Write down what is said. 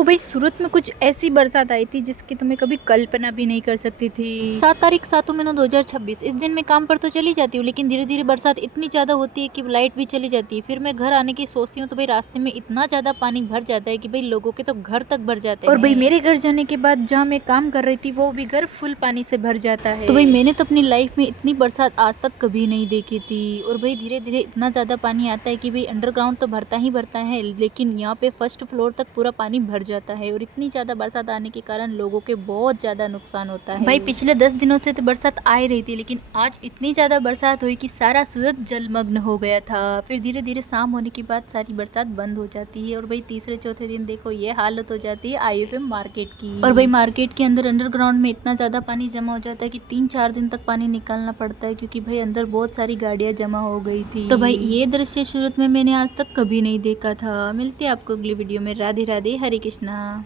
तो भाई सूरत में कुछ ऐसी बरसात आई थी जिसकी तुम्हें कभी कल्पना भी नहीं कर सकती थी। 7 तारीख 7 महीना 2026। इस दिन मैं काम पर तो चली जाती हूँ, लेकिन धीरे धीरे बरसात इतनी ज्यादा होती है कि लाइट भी चली जाती है। फिर मैं घर आने की सोचती हूँ तो भाई रास्ते में इतना ज्यादा पानी भर जाता है कि भाई लोगों के तो घर तक भर जाते हैं। और भाई मेरे घर जाने के बाद जहाँ मैं काम कर रही थी वो भी घर फुल पानी से भर जाता है। तो भाई मैंने तो अपनी लाइफ में इतनी बरसात आज तक कभी नहीं देखी थी। और भाई धीरे धीरे इतना ज्यादा पानी आता है कि भाई अंडरग्राउंड तो भरता ही भरता है, लेकिन यहाँ पे फर्स्ट फ्लोर तक पूरा पानी भर जाता है। और इतनी ज्यादा बरसात आने के कारण लोगों के बहुत ज्यादा नुकसान होता है। भाई पिछले 10 दिनों से तो बरसात आ ही रही थी, लेकिन आज इतनी ज्यादा बरसात हुई कि सारा सूरत जलमग्न हो गया था। फिर धीरे धीरे शाम होने के बाद सारी बरसात बंद हो जाती है। और भाई तीसरे चौथे दिन देखो ये हालत हो जाती है IFM मार्केट की। और भाई मार्केट के अंदर अंडरग्राउंड में इतना ज्यादा पानी जमा हो जाता है कि 3-4 दिन तक पानी निकालना पड़ता है, क्योंकि भाई अंदर बहुत सारी गाड़ियां जमा हो गई थी। तो भाई ये दृश्य सूरत में मैंने आज तक कभी नहीं देखा था। मिलते हैं आपको अगली वीडियो में। राधे राधे, हरे कृष्णा।